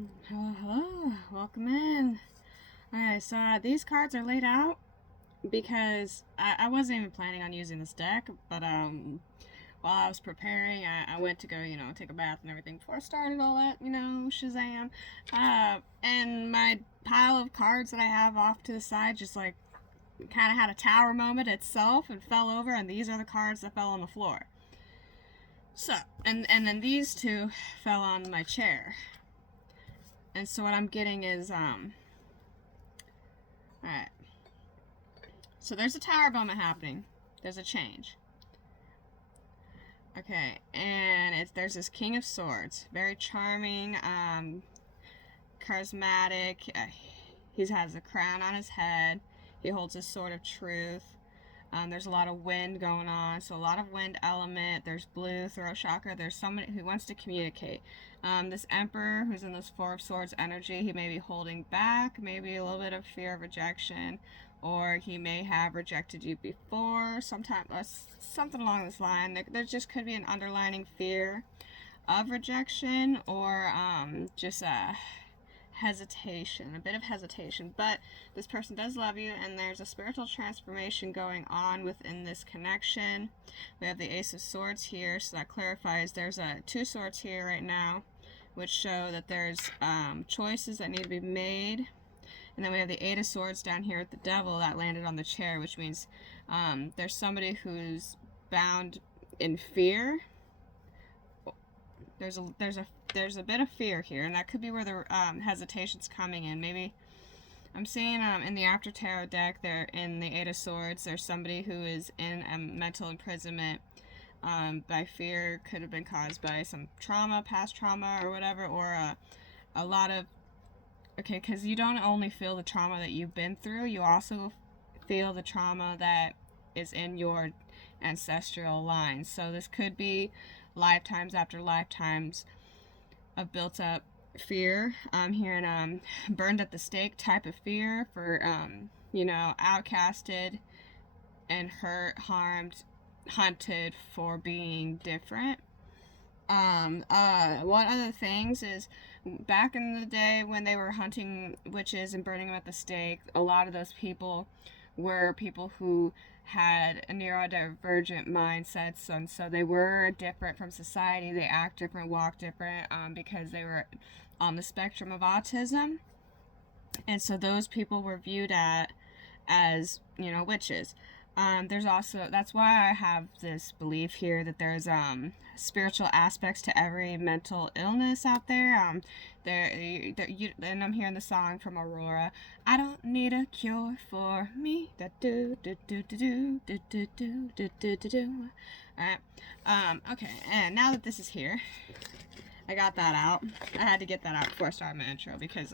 Hello, hello. Welcome in. Okay, so these cards are laid out because I wasn't even planning on using this deck, but while I was preparing, I went to go, take a bath and everything before I started all that, Shazam. And my pile of cards that I have off to the side just like kind of had a tower moment itself and fell over, and these are the cards that fell on the floor. So, and then these two fell on my chair. And so what I'm getting is, alright. So there's a tower moment happening. There's a change. Okay, and there's this King of Swords. Very charming, charismatic. He has a crown on his head. He holds a sword of truth. There's a lot of wind going on, so a lot of wind element. There's blue, throat chakra. There's somebody who wants to communicate. This Emperor, who's in this Four of Swords energy, he may be holding back, maybe a little bit of fear of rejection, or he may have rejected you before, something along this line. There just could be an underlining fear of rejection, or just hesitation, a bit of hesitation, but this person does love you, and there's a spiritual transformation going on within this connection. We have the Ace of Swords here, so that clarifies there's two swords here right now, which show that there's choices that need to be made. And then we have the Eight of Swords down here with the Devil that landed on the chair, which means there's somebody who's bound in fear. There's a bit of fear here, and that could be where the hesitation's coming in. Maybe I'm seeing in the After Tarot deck there in the Eight of Swords, there's somebody who is in a mental imprisonment by fear. Could have been caused by some trauma, past trauma, or whatever, or a lot of because you don't only feel the trauma that you've been through, you also feel the trauma that is in your ancestral line. So this could be lifetimes after lifetimes of built up fear. I'm hearing burned at the stake type of fear for outcasted and hurt, harmed, hunted for being different. One of the things is back in the day when they were hunting witches and burning them at the stake, a lot of those people were people who had a neurodivergent mindsets, and so they were different from society. They act different, walk different, because they were on the spectrum of autism, and so those people were viewed as witches. There's also, that's why I have this belief here that there's spiritual aspects to every mental illness out there. And I'm hearing the song from Aurora. I don't need a cure for me. Da do do do do do do do do do do do do. All right. Okay. And now that this is here, I got that out. I had to get that out before I started my intro because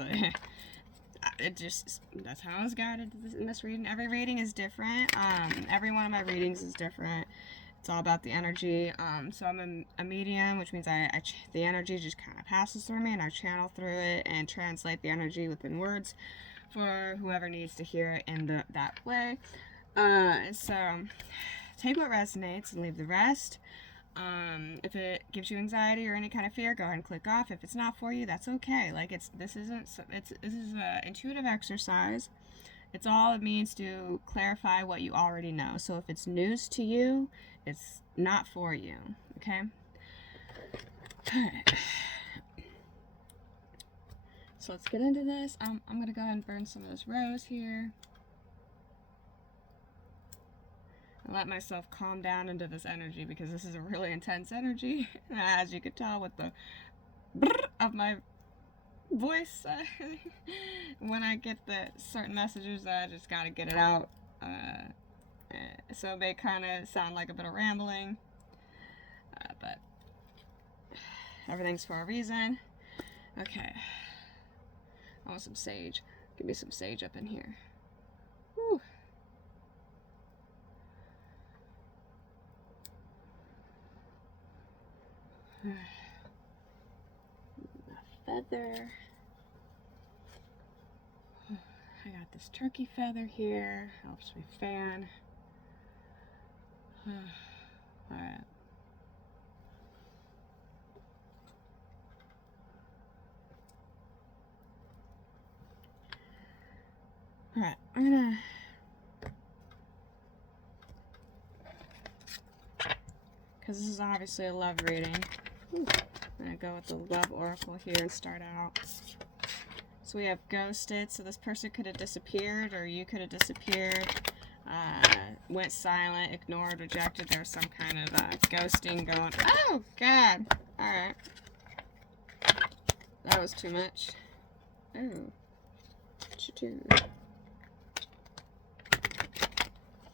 that's how I was guided in this reading. Every reading is different. Every one of my readings is different. It's all about the energy. So I'm a medium, which means the energy just kind of passes through me, and I channel through it and translate the energy within words for whoever needs to hear it in that way. So take what resonates and leave the rest. If it gives you anxiety or any kind of fear, go ahead and click off. If it's not for you, that's okay. This is an intuitive exercise. It's all it means to clarify what you already know. So if it's news to you, it's not for you. Okay. Alright. So let's get into this. I'm gonna go ahead and burn some of this rose here. And let myself calm down into this energy because this is a really intense energy, as you could tell with the of my voice. When I get the certain messages, I just gotta get it out. So it may kind of sound like a bit of rambling, but everything's for a reason. Okay, I want some sage. Give me some sage up in here. Whew. A feather. I got this turkey feather here. Helps me fan. Alright. Alright, I'm gonna... because this is obviously a love reading. Ooh. I'm gonna go with the love oracle here and start out. So we have ghosted, so this person could have disappeared, or you could have disappeared, went silent, ignored, rejected. There was some kind of ghosting going. Oh, God! Alright. That was too much. Oh. What you do?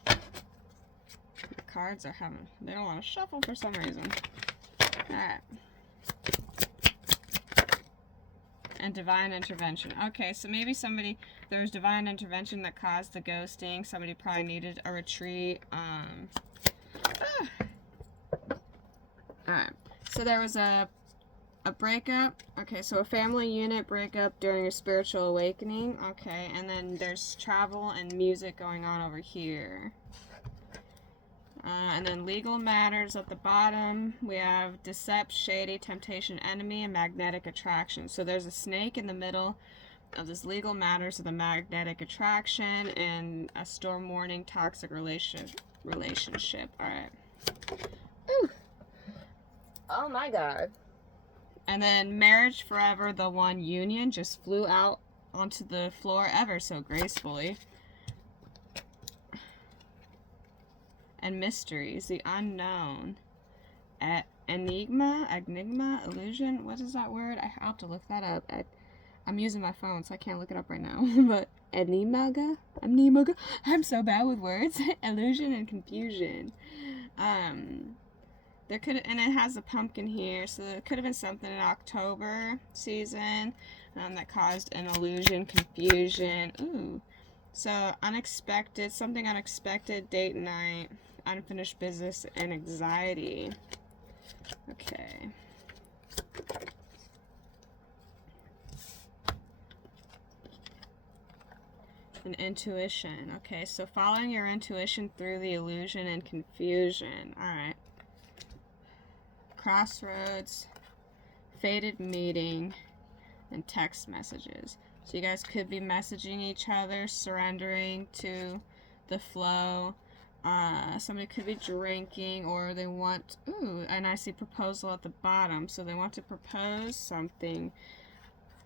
The cards are having... they don't want to shuffle for some reason. Alright. And divine intervention. Okay, so maybe somebody, there was divine intervention that caused the ghosting. Somebody probably needed a retreat. Alright, so there was a breakup. Okay, so a family unit breakup during a spiritual awakening. Okay, and then there's travel and music going on over here. And then legal matters at the bottom. We have decept, shady, temptation, enemy, and magnetic attraction. So there's a snake in the middle of this legal matters of the magnetic attraction and a storm warning toxic relationship. Alright. Ooh. Oh my God. And then marriage forever, the one union just flew out onto the floor ever so gracefully. And mysteries, the unknown, enigma, illusion. What is that word? I'll have to look that up. I'm using my phone, so I can't look it up right now. But enigma. I'm so bad with words. Illusion and confusion. There could, and it has a pumpkin here, so there could have been something in October season that caused an illusion, confusion. Ooh. So unexpected, something unexpected, date night, unfinished business, and anxiety. Okay. And intuition. Okay, so following your intuition through the illusion and confusion. Alright. Crossroads, fated meeting, and text messages. So you guys could be messaging each other, surrendering to the flow. Somebody could be drinking, or they want... Ooh, and I see proposal at the bottom. So they want to propose something.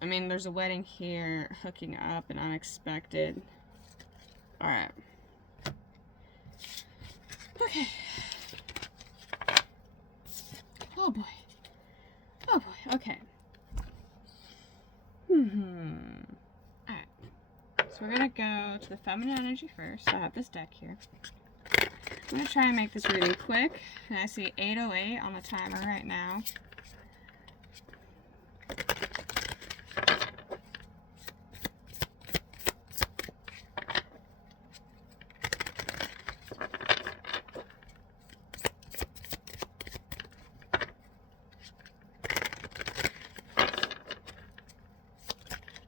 I mean, there's a wedding here, hooking up, and unexpected. Alright. Okay. Oh boy. Oh boy, okay. Alright. So we're gonna go to the feminine energy first. I have this deck here. I'm gonna try and make this reading quick. And I see 8:08 on the timer right now.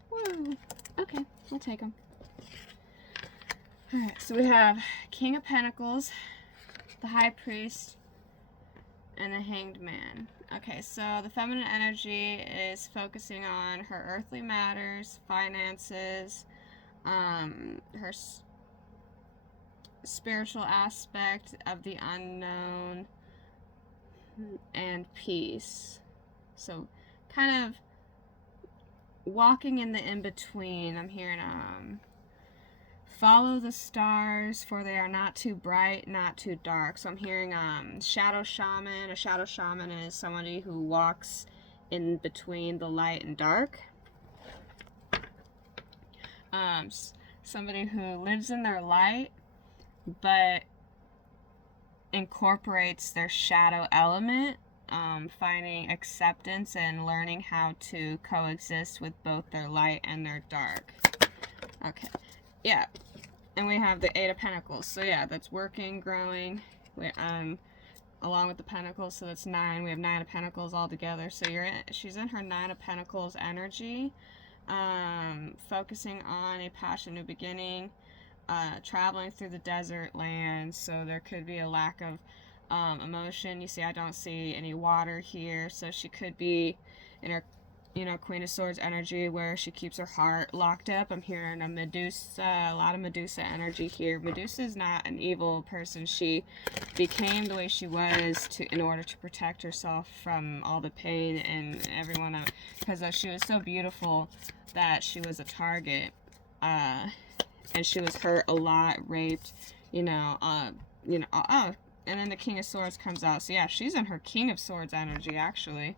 Woo! Okay, we'll take them. Alright, so we have King of Pentacles, the High Priest, and the Hanged Man. Okay, so the feminine energy is focusing on her earthly matters, finances, her spiritual aspect of the unknown, and peace. So kind of walking in the in-between. I'm hearing follow the stars, for they are not too bright, not too dark. So I'm hearing shadow shaman. A shadow shaman is somebody who walks in between the light and dark. Somebody who lives in their light but incorporates their shadow element, finding acceptance and learning how to coexist with both their light and their dark. Okay, yeah. And we have the Eight of Pentacles. So yeah, that's working, growing, along with the Pentacles. So that's 9. We have 9 of Pentacles all together. So she's in her 9 of Pentacles energy, focusing on a passion, new beginning, traveling through the desert land. So there could be a lack of emotion. You see, I don't see any water here. So she could be in her, Queen of Swords energy where she keeps her heart locked up. I'm hearing a Medusa, a lot of Medusa energy here. Medusa is not an evil person. She became the way she was in order to protect herself from all the pain and everyone, because she was so beautiful that she was a target, and she was hurt a lot, raped, and then the King of Swords comes out. So yeah, she's in her King of Swords energy, actually.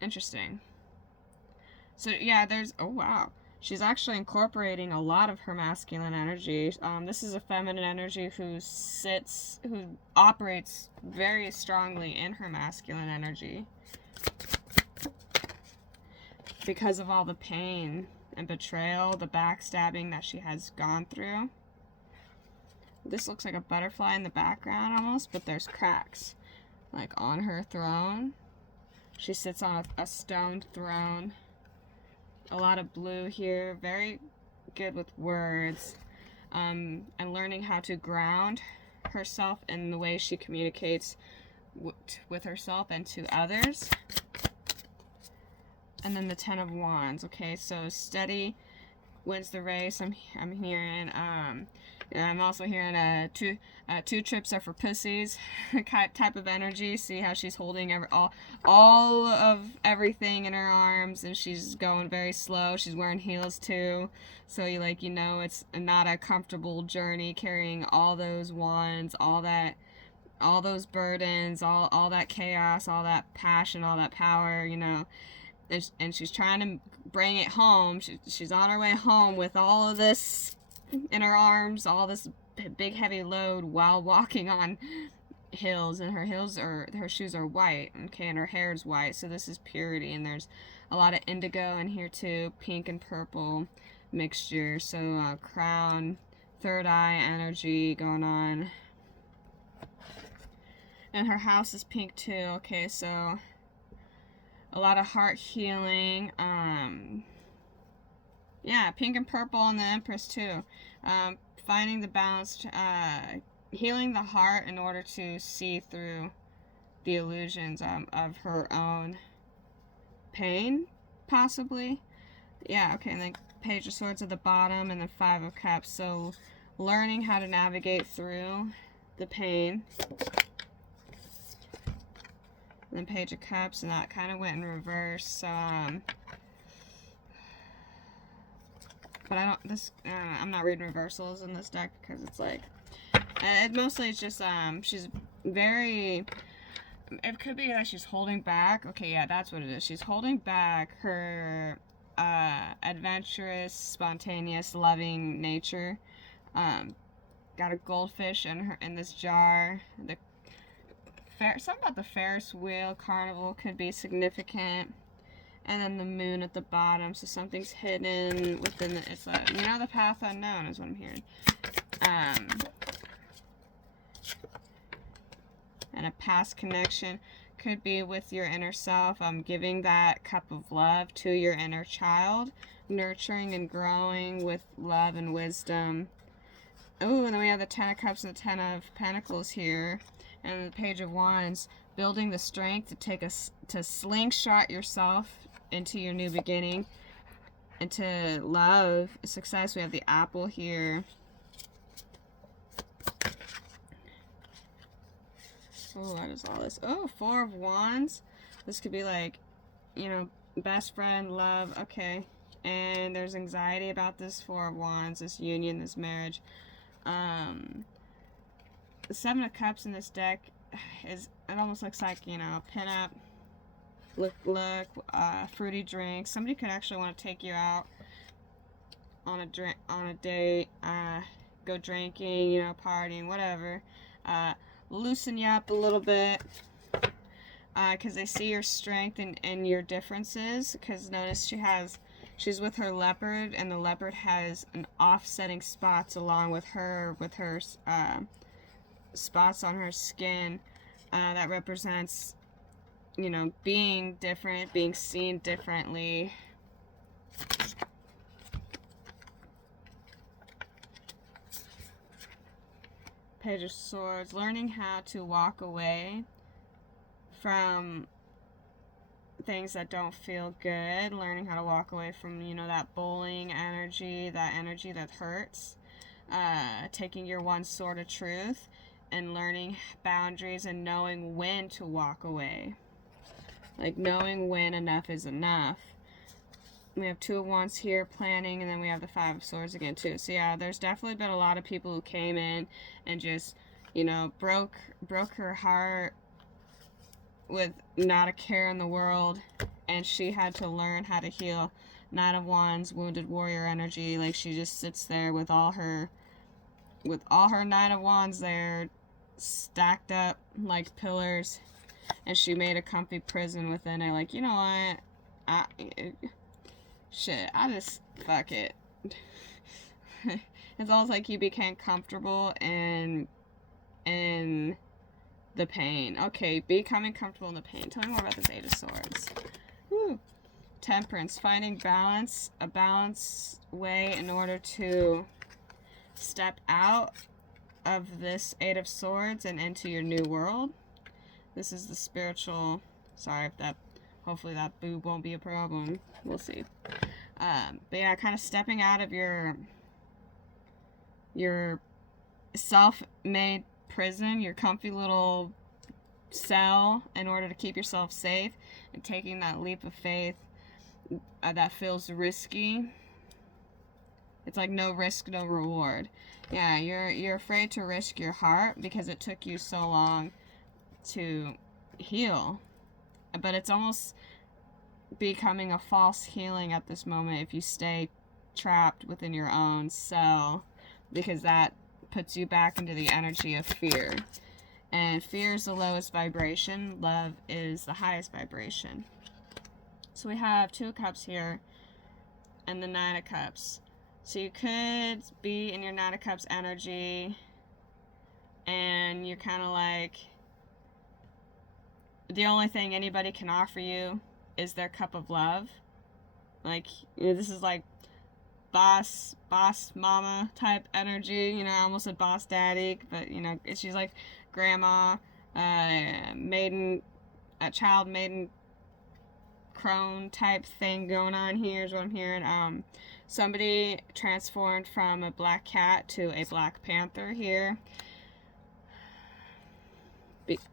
Interesting. So yeah, oh wow. She's actually incorporating a lot of her masculine energy. This is a feminine energy who operates very strongly in her masculine energy because of all the pain and betrayal, the backstabbing that she has gone through. This looks like a butterfly in the background almost, but there's cracks. Like on her throne. She sits on a stone throne. A lot of blue here. Very good with words. And learning how to ground herself in the way she communicates with herself and to others. And then the Ten of Wands. Okay, so steady wins the race. I'm hearing. I'm also hearing two trips are for pussies type of energy. See how she's holding all of everything in her arms, and she's going very slow. She's wearing heels too, so it's not a comfortable journey carrying all those wands, all those burdens, all that chaos, all that passion, all that power, and she's trying to bring it home. She's on her way home with all of this in her arms, all this big heavy load while walking on hills, and her shoes are white, okay, and her hair is white, so this is purity. And there's a lot of indigo in here too, pink and purple mixture. So crown, third eye energy going on, and her house is pink too. Okay, so a lot of heart healing. Yeah, pink and purple on the Empress too. Finding the balance, healing the heart in order to see through the illusions of her own pain, possibly. Yeah, okay, and then Page of Swords at the bottom, and then Five of Cups. So learning how to navigate through the pain. And then Page of Cups, and that kind of went in reverse. So, but I'm not reading reversals in this deck because it's like, mostly it's just, she's very, it could be that she's holding back. Okay, yeah, that's what it is. She's holding back her, adventurous, spontaneous, loving nature. Got a goldfish in this jar. Something about the Ferris wheel carnival could be significant. And then the moon at the bottom, so something's hidden within it's the path unknown is what I'm hearing. And a past connection could be with your inner self, giving that cup of love to your inner child, nurturing and growing with love and wisdom. Oh, and then we have the Ten of Cups and the Ten of Pentacles here, and the Page of Wands, building the strength to slingshot yourself into your new beginning, and to love success. We have the Apple here. Oh, what is all this? Oh, Four of Wands. This could be like, best friend, love. Okay. And there's anxiety about this Four of Wands, this union, this marriage. The Seven of Cups in this deck it almost looks like, pin-up, look, fruity drink. Somebody could actually want to take you out on a date, go drinking, partying, whatever. Loosen you up a little bit, because they see your strength and your differences. Because notice she's with her leopard, and the leopard has an offsetting spots along with her spots on her skin, that represents, being different, being seen differently. Page of Swords, learning how to walk away from things that don't feel good, learning how to walk away from, you know, that bullying energy that hurts, taking your one sword of truth and learning boundaries and knowing when to walk away. Like knowing when enough is enough. We have Two of Wands here, planning, and then we have the Five of Swords again too. So yeah, there's definitely been a lot of people who came in and just, you know, broke her heart with not a care in the world, and she had to learn how to heal. Nine of Wands, wounded warrior energy. Like she just sits there with all her Nine of Wands there stacked up like pillars, and she made a comfy prison within it. Like, you know what? I just fuck it. It's almost like you became comfortable in the pain. Okay, becoming comfortable in the pain. Tell me more about this Eight of Swords. Whew. Temperance, finding balance, a balanced way in order to step out of this Eight of Swords and into your new world. This is the spiritual, sorry if that, hopefully that boob won't be a problem. We'll see. But yeah, kind of stepping out of your self-made prison, your comfy little cell in order to keep yourself safe, and taking that leap of faith that feels risky. It's like no risk, no reward. Yeah, you're afraid to risk your heart because it took you so long to heal. But it's almost becoming a false healing at this moment if you stay trapped within your own cell, because that puts you back into the energy of fear. And fear is the lowest vibration. Love is the highest vibration. So we have Two of Cups here and the Nine of Cups. So you could be in your Nine of Cups energy and you're kind of like, the only thing anybody can offer you is their cup of love. Like, you know, this is like boss mama type energy, you know. I almost said boss daddy, but you know, she's like grandma, child maiden crone type thing going on here is what I'm hearing. Somebody transformed from a black cat to a black panther here,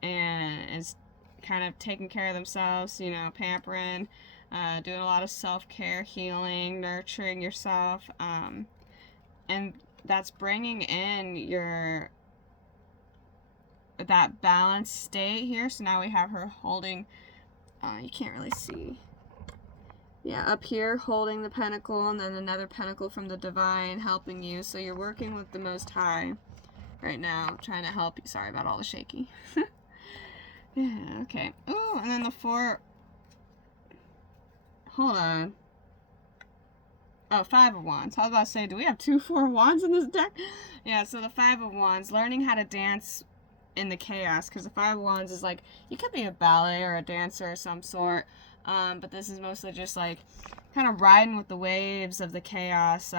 and is kind of taking care of themselves, you know, pampering, doing a lot of self-care, healing, nurturing yourself, and that's bringing in that balanced state here. So now we have her holding, you can't really see, yeah, up here holding the pentacle, and then another pentacle from the divine helping you. So you're working with the Most High right now, trying to help you. Sorry about all the shaky. Yeah, okay. Ooh, and then the Four, hold on. Oh, Five of Wands. I was about to say, do we have 2 Four of Wands in this deck? Yeah, so the Five of Wands, learning how to dance in the chaos, because the Five of Wands is like, you could be a ballet or a dancer of some sort, but this is mostly just like kind of riding with the waves of the chaos.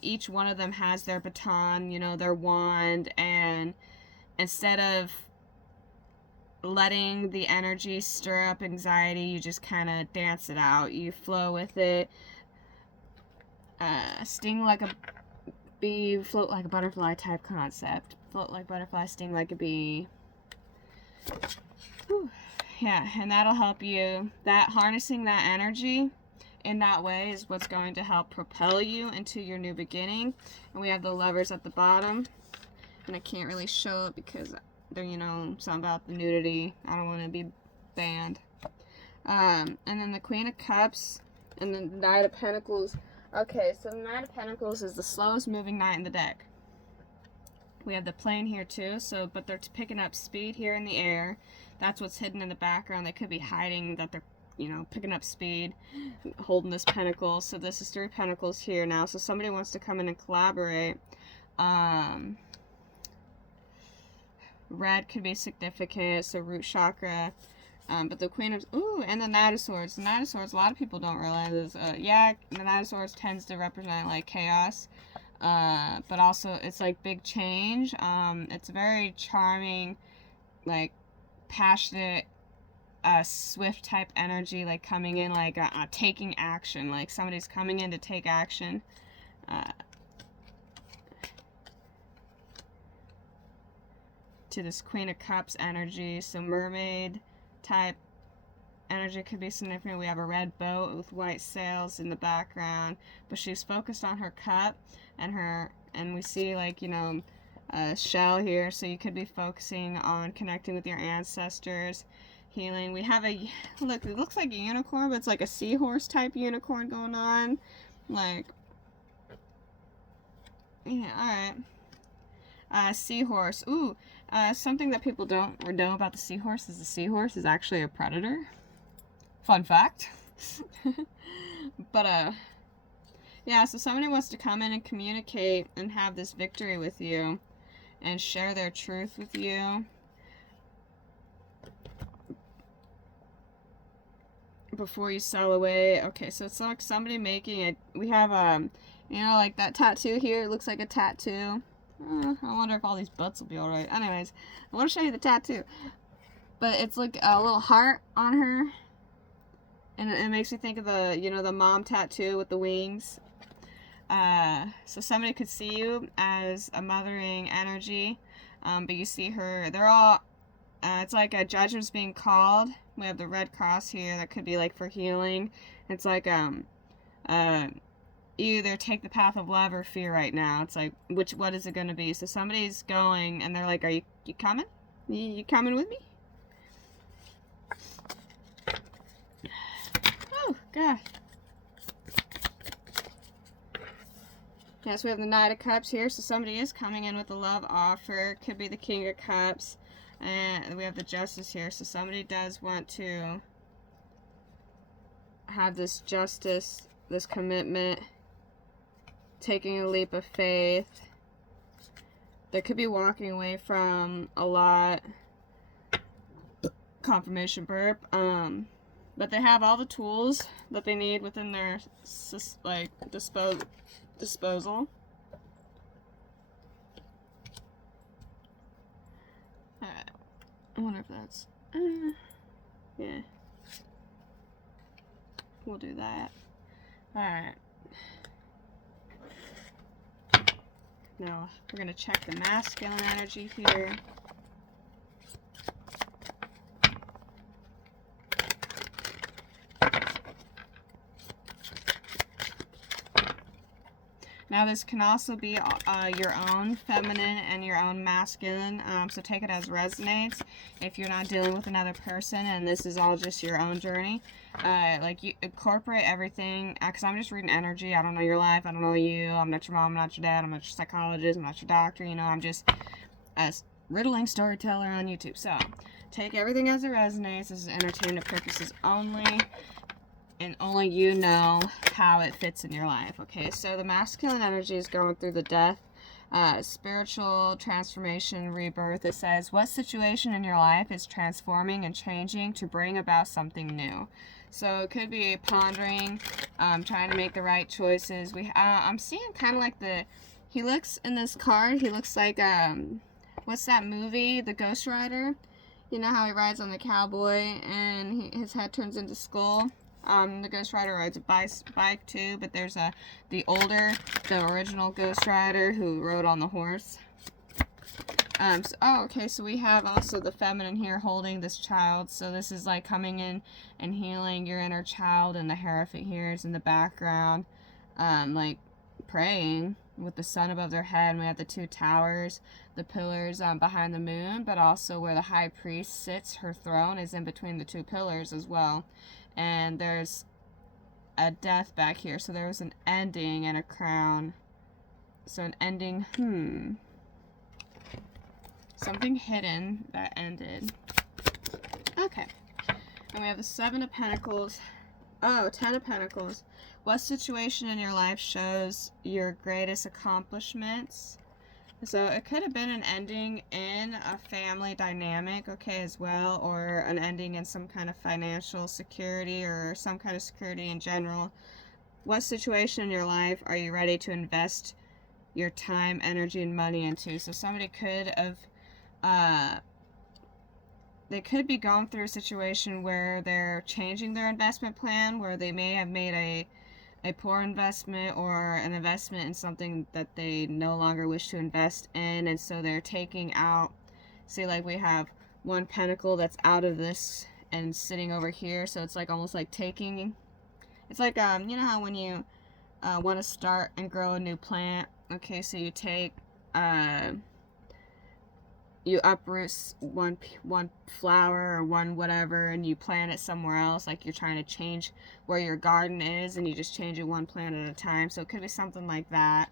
Each one of them has their baton, you know, their wand, and instead of letting the energy stir up anxiety, you just kind of dance it out. You flow with it. Sting like a bee, float like a butterfly type concept. Float like butterfly, sting like a bee. Whew. Yeah, and that'll help you. That harnessing that energy in that way is what's going to help propel you into your new beginning. And we have the Lovers at the bottom, and I can't really show it because they're, you know, something about the nudity. I don't want to be banned. And then the Queen of Cups and the Knight of Pentacles. Okay, so the Knight of Pentacles is the slowest moving knight in the deck. We have the plane here too, so but they're picking up speed here in the air. That's what's hidden in the background. They could be hiding that they're, you know, picking up speed, holding this pentacle. So this is 3 pentacles here now. So somebody wants to come in and collaborate. Red could be significant, so root chakra. But the Queen of, ooh, and the Knight of Swords. The Knight of Swords, a lot of people don't realize this. Yeah, the Knight of Swords tends to represent like chaos. But also it's like big change. It's very charming, like passionate a swift type energy, like coming in, like taking action, like somebody's coming in to take action. To this Queen of Cups energy, so mermaid type energy could be significant. We have a red boat with white sails in the background, but she's focused on her cup and we see, like, you know, a shell here, so you could be focusing on connecting with your ancestors, healing. We have a look, it looks like a unicorn, but it's like a seahorse type unicorn going on, like, yeah. All right, seahorse. Ooh, something that people don't know about the seahorse is the seahorse is actually a predator. Fun fact. But yeah, so somebody wants to come in and communicate and have this victory with you and share their truth with you before you sail away. Okay, so it's like somebody making it. We have you know, like that tattoo here. It looks like a tattoo. I wonder if all these butts will be alright. Anyways, I want to show you the tattoo. But it's like a little heart on her. And it makes me think of the, you know, the mom tattoo with the wings. So somebody could see you as a mothering energy. But you see her, they're all, it's like a judgment's being called. We have the red cross here. That could be like for healing. It's like, you either take the path of love or fear right now. It's like, what is it going to be? So somebody's going and they're like, are you coming? You coming with me? Oh, God. Yes, we have the Knight of Cups here. So somebody is coming in with a love offer. Could be the King of Cups. And we have the Justice here. So somebody does want to have this justice, this commitment, taking a leap of faith. They could be walking away from a lot. Confirmation burp. But they have all the tools that they need within their like disposal. Alright. I wonder if that's yeah. We'll do that. Alright. Now, we're going to check the masculine energy here. Now, this can also be your own feminine and your own masculine, so take it as resonates. If you're not dealing with another person and this is all just your own journey, like, you incorporate everything, because I'm just reading energy. I don't know your life. I don't know you. I'm not your mom. I'm not your dad. I'm not your psychologist. I'm not your doctor. You know, I'm just a riddling storyteller on YouTube. So, take everything as it resonates. This is entertainment purposes only. And only you know how it fits in your life. Okay, so the masculine energy is going through the death, spiritual transformation, rebirth. It says, what situation in your life is transforming and changing to bring about something new? So it could be pondering, trying to make the right choices. I'm seeing kind of like he looks in this card, he looks like, what's that movie, The Ghost Rider? You know how he rides on the cowboy and his head turns into skull? The Ghost Rider rides a bike too, but there's the original Ghost Rider who rode on the horse. Okay, so we have also the feminine here holding this child. So this is like coming in and healing your inner child, and the Hierophant here is in the background, like praying with the sun above their head. And we have the two towers, the pillars behind the moon, but also where the high priest sits, her throne is in between the two pillars as well. And there's a death back here. So there was an ending and a crown. So an ending, something hidden that ended. Okay. And we have the Seven of Pentacles. Oh, Ten of Pentacles. What situation in your life shows your greatest accomplishments? So it could have been an ending in a family dynamic, okay, as well, or an ending in some kind of financial security or some kind of security in general. What situation in your life are you ready to invest your time, energy, and money into? So somebody could have, they could be going through a situation where they're changing their investment plan, where they may have made a poor investment or an investment in something that they no longer wish to invest in, and so they're taking out, see, like we have one pentacle that's out of this and sitting over here, so it's like almost like taking, it's like you know how when you want to start and grow a new plant, okay, so you take you uproot one flower or one whatever, and you plant it somewhere else, like you're trying to change where your garden is, and you just change it one plant at a time. So it could be something like that.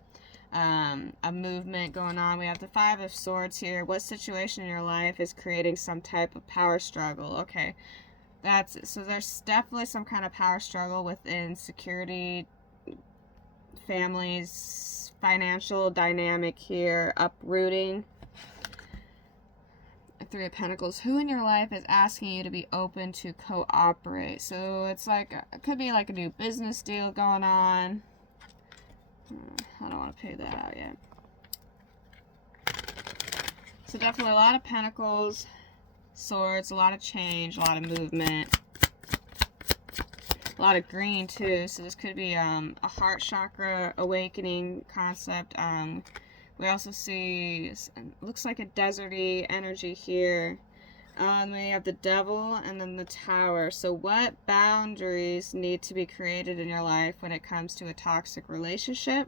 A movement going on. We have the Five of Swords here. What situation in your life is creating some type of power struggle? Okay, that's it. So there's definitely some kind of power struggle within security, families, financial dynamic here, uprooting. Three of Pentacles. Who in your life is asking you to be open to cooperate? So it's like, it could be like a new business deal going on. I don't want to pay that out yet. So definitely a lot of Pentacles, Swords, a lot of change, a lot of movement. A lot of green too. So this could be a heart chakra awakening concept. We also see, looks like a deserty energy here. We have the Devil and then the Tower. So what boundaries need to be created in your life when it comes to a toxic relationship?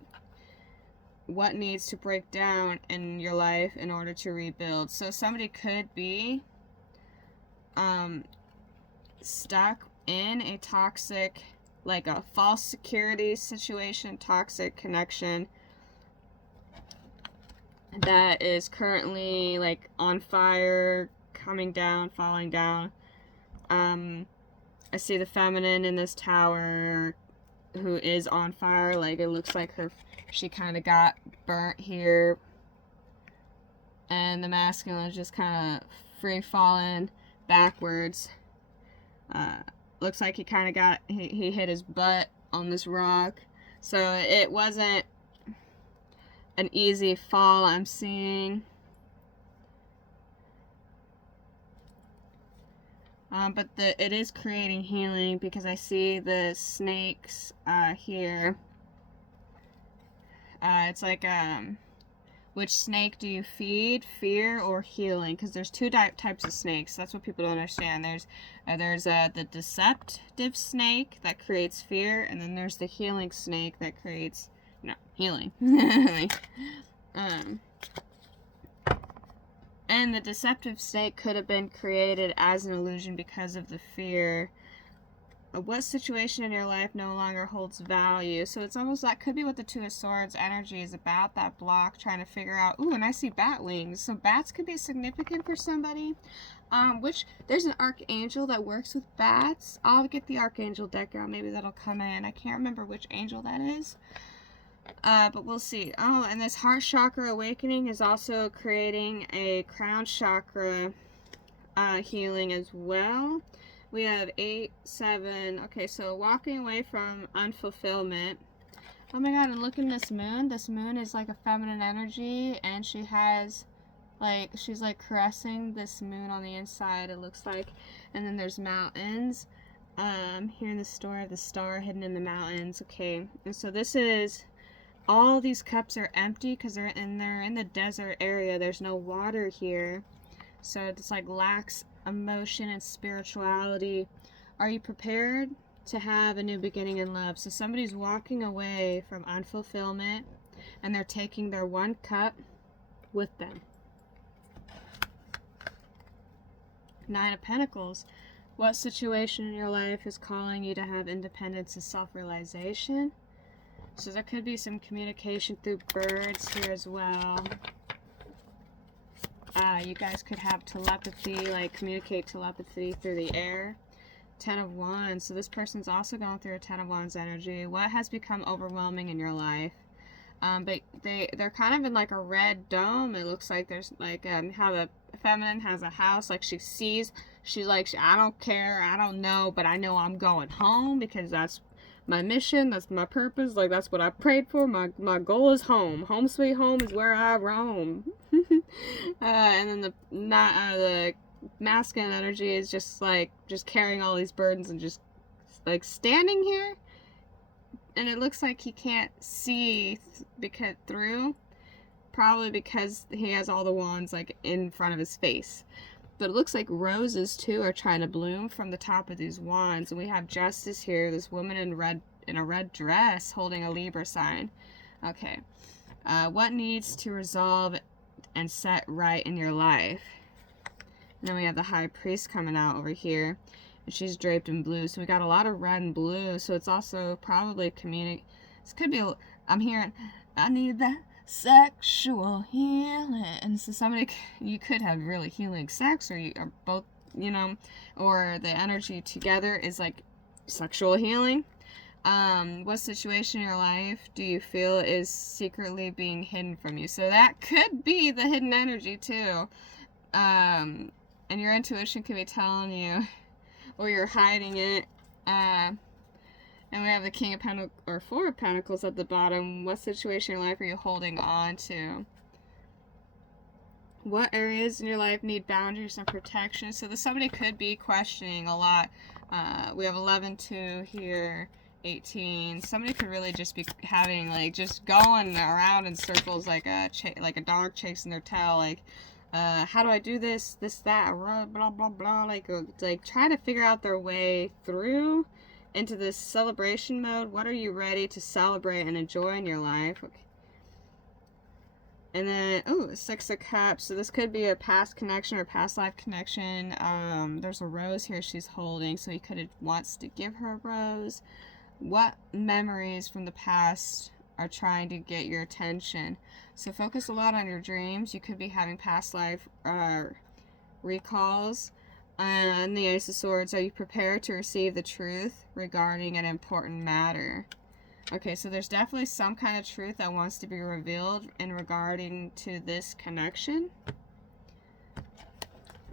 What needs to break down in your life in order to rebuild? So somebody could be stuck in a toxic, like a false security situation, toxic connection that is currently like on fire, coming down, falling down. I see the feminine in this tower who is on fire. Like it looks like she kind of got burnt here, and the masculine is just kind of free falling backwards. Looks like he kind of got, he hit his butt on this rock, so it wasn't an easy fall, I'm seeing. But it is creating healing, because I see the snakes here. It's like, which snake do you feed? Fear or healing? Because there's two types of snakes. That's what people don't understand. There's the deceptive snake that creates fear, and then there's the healing snake that creates healing. And the deceptive snake could have been created as an illusion because of the fear. What situation in your life no longer holds value? So it's almost, that could be what the Two of Swords energy is about, that block, trying to figure out, ooh, and I see bat wings. So bats could be significant for somebody. Which, there's an archangel that works with bats. I'll get the archangel deck out, maybe that'll come in. I can't remember which angel that is. But we'll see. Oh, and this heart chakra awakening is also creating a crown chakra healing as well. We have 8, 7. Okay, so walking away from unfulfillment. Oh my god, and look at this moon. This moon is like a feminine energy, and she has, like, she's like caressing this moon on the inside, it looks like. And then there's mountains. Here in the story of the star hidden in the mountains. Okay, and so this is, all these cups are empty because they're in the desert area. There's no water here. So it's like lacks emotion and spirituality. Are you prepared to have a new beginning in love? So somebody's walking away from unfulfillment, and they're taking their one cup with them. 9 of Pentacles. What situation in your life is calling you to have independence and self-realization? So there could be some communication through birds here as well. You guys could have telepathy, like communicate telepathy through the air. 10 of Wands. So this person's also going through a 10 of Wands energy. What has become overwhelming in your life? But they're kind of in like a red dome. It looks like there's like how the feminine has a house. Like she's like, I don't care, I don't know, but I know I'm going home because that's my mission, that's my purpose, like that's what I prayed for. My goal is home. Home sweet home is where I roam. And then the masculine energy is just carrying all these burdens and just like standing here, and it looks like he can't see through, probably because he has all the wands like in front of his face. But it looks like roses too are trying to bloom from the top of these wands. And we have Justice here, this woman in a red dress holding a Libra sign. Okay. What needs to resolve and set right in your life? And then we have the High Priest coming out over here. And she's draped in blue. So we got a lot of red and blue. So it's also probably this could be, I'm hearing, I need that sexual healing. And so you could have really healing sex, or you are both, or the energy together is like sexual healing. What situation in your life do you feel is secretly being hidden from you? So that could be the hidden energy too. And your intuition could be telling you, or you're hiding it. And we have the King of Pentacles, or Four of Pentacles at the bottom. What situation in your life are you holding on to? What areas in your life need boundaries and protection? So somebody could be questioning a lot. We have 11-2 here, 18. Somebody could really just be having, like, just going around in circles like a dog chasing their tail. Like, how do I do this, that, blah, blah, blah. Like trying to figure out their way through into this celebration mode. What are you ready to celebrate and enjoy in your life? Okay. And then, Six of Cups. So this could be a past connection or past life connection. There's a rose here she's holding. So he wants to give her a rose. What memories from the past are trying to get your attention? So focus a lot on your dreams. You could be having past life recalls. And the Ace of Swords, are you prepared to receive the truth regarding an important matter? Okay, so there's definitely some kind of truth that wants to be revealed in regarding to this connection.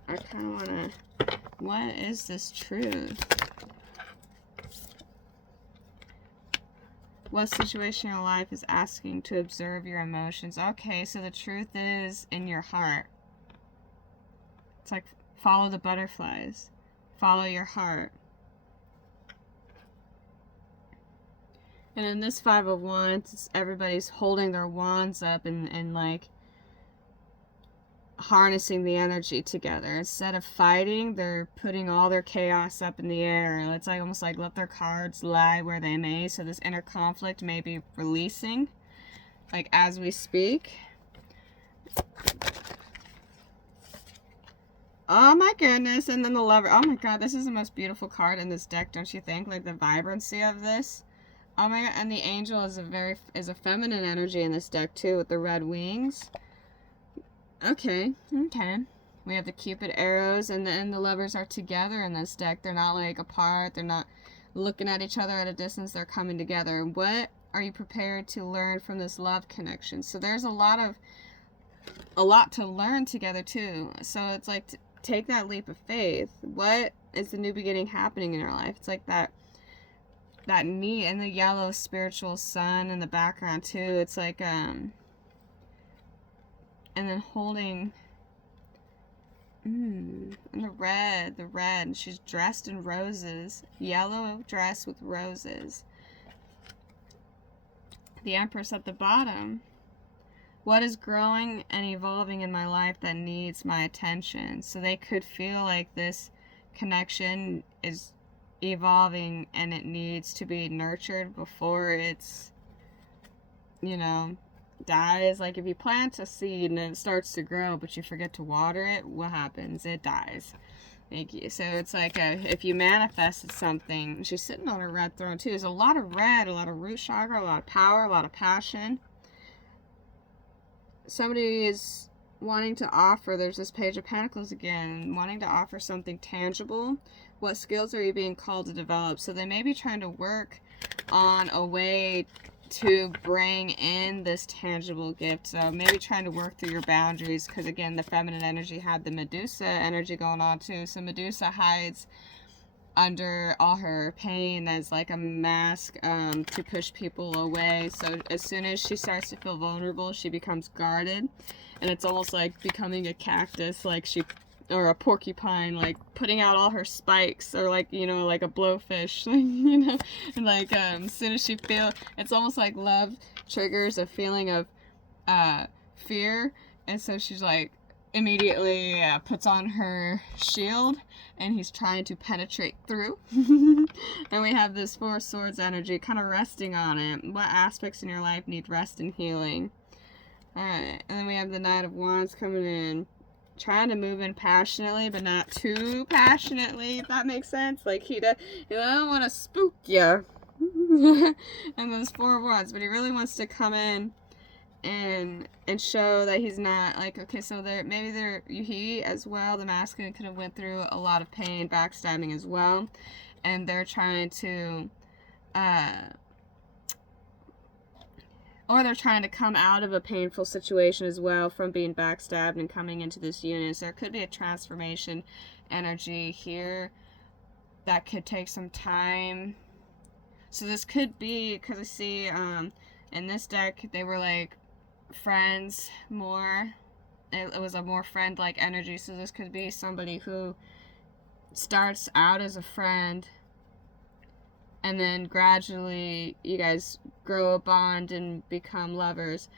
I kind of want to... What is this truth? What situation in your life is asking to observe your emotions? Okay, so the truth is in your heart. It's like... Follow the butterflies. Follow your heart. And in this Five of Wands, everybody's holding their wands up and like harnessing the energy together. Instead of fighting, they're putting all their chaos up in the air. It's like almost like let their cards lie where they may. So this inner conflict may be releasing, like as we speak. Oh my goodness, and then the Lover. Oh my god, this is the most beautiful card in this deck, don't you think? Like the vibrancy of this. Oh my god, and the Angel is a feminine energy in this deck too, with the red wings. Okay. We have the Cupid arrows, and then the Lovers are together in this deck. They're not like apart, they're not looking at each other at a distance, they're coming together. What are you prepared to learn from this love connection? So there's a lot to learn together too. So it's like take that leap of faith. What is the new beginning happening in your life? It's like that need, and the yellow spiritual sun in the background too. It's like and then holding and the red, she's dressed in roses, yellow dress with roses. The Empress at the bottom. What is growing and evolving in my life that needs my attention? So they could feel like this connection is evolving and it needs to be nurtured before it's, dies. Like if you plant a seed and it starts to grow but you forget to water it, what happens? It dies. Thank you. So it's like if you manifested something. She's sitting on a red throne too. There's a lot of red, a lot of root chakra, a lot of power, a lot of passion. Somebody is wanting to offer, there's this Page of Pentacles again, wanting to offer something tangible. What skills are you being called to develop? So they may be trying to work on a way to bring in this tangible gift. So maybe trying to work through your boundaries, because again, the feminine energy had the Medusa energy going on too. So Medusa hides under all her pain as like a mask to push people away. So as soon as she starts to feel vulnerable, she becomes guarded, and it's almost like becoming a cactus. Like she or a porcupine, like putting out all her spikes, or like, you know, like a blowfish, you know, and like as soon as she it's almost like love triggers a feeling of fear, and so she's like immediately puts on her shield, and he's trying to penetrate through. And we have this Four of Swords energy kind of resting on it. What aspects in your life need rest and healing? Alright, and then we have the Knight of Wands coming in, trying to move in passionately, but not too passionately, if that makes sense. Like, he don't want to spook you. And those Four of Wands, but he really wants to come in and show that he's not, like, okay, so he as well, the masculine, could have went through a lot of pain, backstabbing as well, and they're trying to or they're trying to come out of a painful situation as well from being backstabbed and coming into this union. So there could be a transformation energy here that could take some time. So this could be, because I see in this deck they were like friends more. It was a more friend-like energy. So this could be somebody who starts out as a friend, and then gradually you guys grow a bond and become lovers.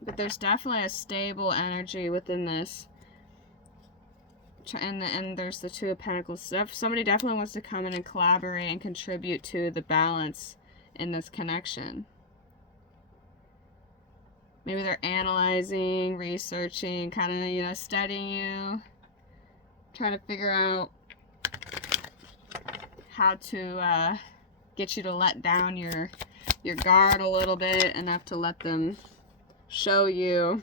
But there's definitely a stable energy within this. And there's the Two of Pentacles. Somebody definitely wants to come in and collaborate and contribute to the balance in this connection. Maybe they're analyzing, researching, kind of, you know, studying you, trying to figure out how to get you to let down your guard a little bit, enough to let them show you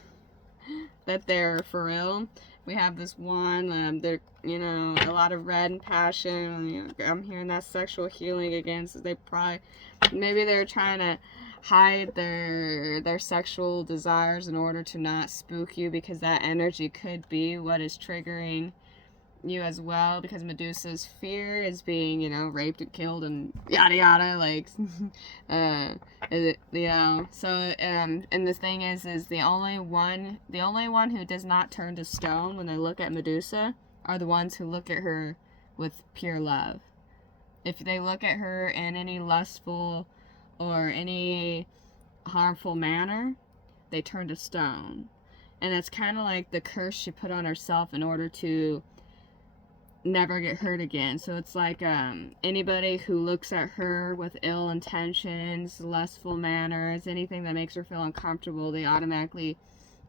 that they're for real. We have this one, they're, you know, a lot of red and passion. You know, I'm hearing that sexual healing again, so they probably, maybe they're trying to hide their sexual desires in order to not spook you, because that energy could be what is triggering you as well, because Medusa's fear is being, you know, raped and killed and yada yada, like you know. So and the thing is the only one who does not turn to stone when they look at Medusa are the ones who look at her with pure love. If they look at her in any lustful or any harmful manner, they turn to stone. And that's kind of like the curse she put on herself in order to never get hurt again. So it's like anybody who looks at her with ill intentions, lustful manners, anything that makes her feel uncomfortable, they automatically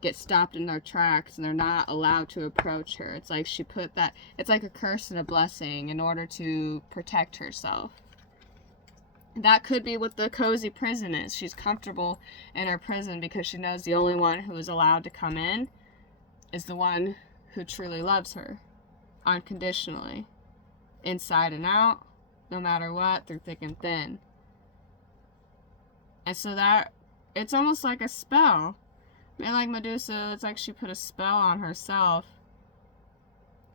get stopped in their tracks and they're not allowed to approach her. It's like she put that, it's like a curse and a blessing in order to protect herself. That could be what the cozy prison is. She's comfortable in her prison because she knows the only one who is allowed to come in is the one who truly loves her. Unconditionally, inside and out, no matter what, through thick and thin. And so that, it's almost like a spell. I mean, like Medusa, it's like she put a spell on herself,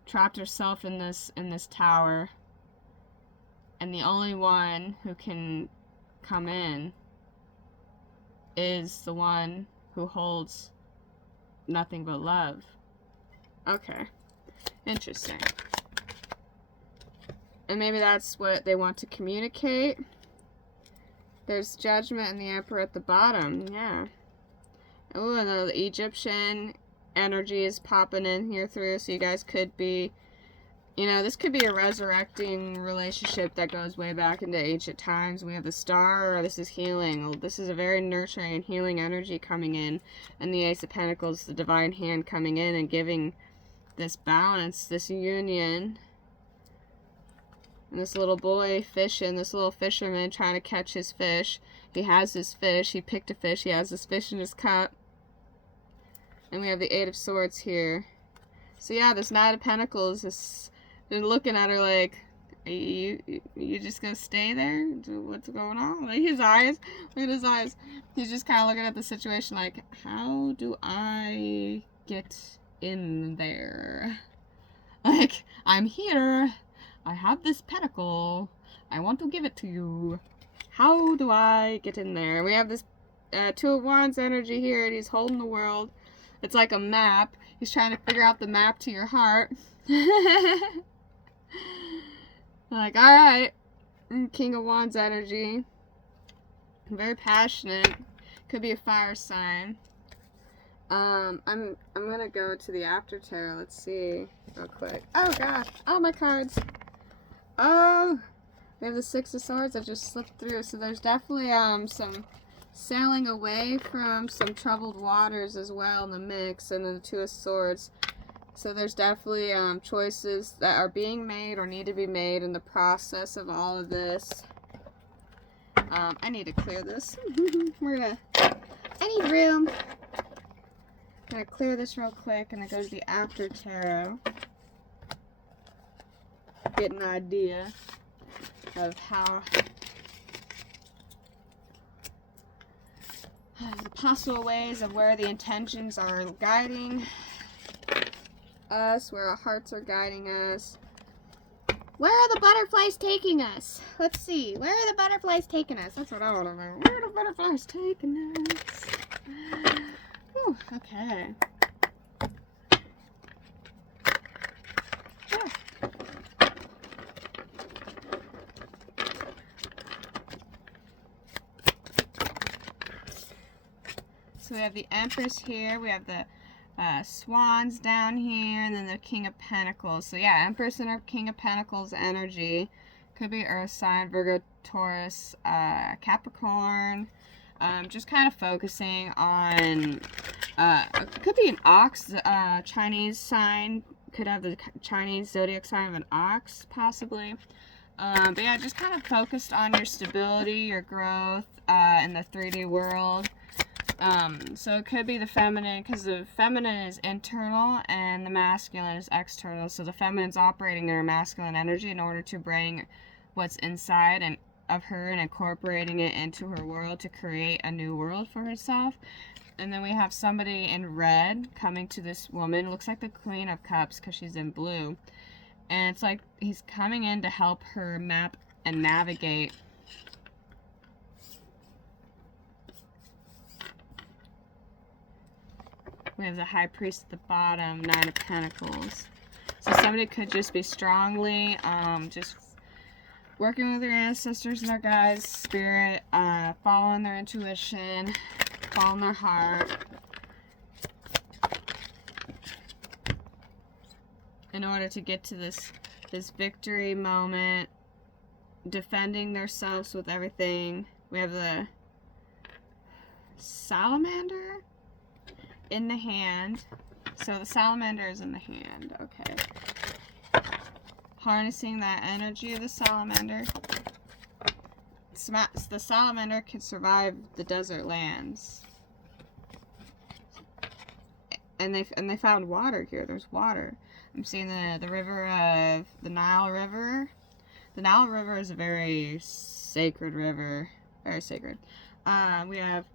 trapped herself in this tower, and the only one who can come in is the one who holds nothing but love. Okay. Interesting. And maybe that's what they want to communicate. There's Judgment and the Emperor at the bottom. Yeah. Oh, and the Egyptian energy is popping in here through. So you guys could be, you know, this could be a resurrecting relationship that goes way back into ancient times. We have the Star, or this is healing. This is a very nurturing and healing energy coming in. And the Ace of Pentacles, the divine hand coming in and giving this balance, this union. And this little boy fishing, this little fisherman trying to catch his fish. He has his fish, he picked a fish, he has this fish in his cup. And we have the Eight of Swords here. So yeah, this Knight of Pentacles is looking at her like, are you just gonna stay there? What's going on? Like his eyes, look at his eyes. He's just kind of looking at the situation like, how do I get in there? Like, I'm here, I have this pentacle, I want to give it to you, how do I get in there? We have this Two of Wands energy here, and he's holding the world. It's like a map. He's trying to figure out the map to your heart. Like, alright. King of Wands energy. Very passionate. Could be a fire sign. I'm gonna go to the after tarot. Let's see real quick. Oh gosh. Oh, my cards. Oh, we have the Six of Swords that just slipped through. So there's definitely some sailing away from some troubled waters as well in the mix, and then the Two of Swords. So there's definitely choices that are being made or need to be made in the process of all of this. I need to clear this. I need room. I'm going to clear this real quick and then go to the after tarot. Get an idea of how the possible ways of where the intentions are guiding us, where our hearts are guiding us. Where are the butterflies taking us? Let's see. Where are the butterflies taking us? That's what I want to know. Where are the butterflies taking us? Whew, okay. So we have the Empress here. We have the Swans down here, and then the King of Pentacles. So yeah, Empress and her King of Pentacles energy. Could be Earth sign, Virgo, Taurus, Capricorn. Just kind of focusing on, could be an ox, Chinese sign. Could have the Chinese zodiac sign of an ox, possibly. But yeah, just kind of focused on your stability, your growth in the 3D world. So it could be the feminine, because the feminine is internal and the masculine is external. So the feminine's operating in her masculine energy in order to bring what's inside and of her and incorporating it into her world to create a new world for herself. And then we have somebody in red coming to this woman. Looks like the Queen of Cups because she's in blue. And it's like he's coming in to help her map and navigate. We have the High Priest at the bottom, Nine of Pentacles. So somebody could just be strongly just working with their ancestors and their guides, spirit, following their intuition, following their heart, in order to get to this victory moment, defending themselves with everything. We have the Salamander in the hand. So the salamander is in the hand. Okay. Harnessing that energy of the salamander. The salamander can survive the desert lands. And they found water here. There's water. I'm seeing the river of the Nile River. The Nile River is a very sacred river. Very sacred. We have,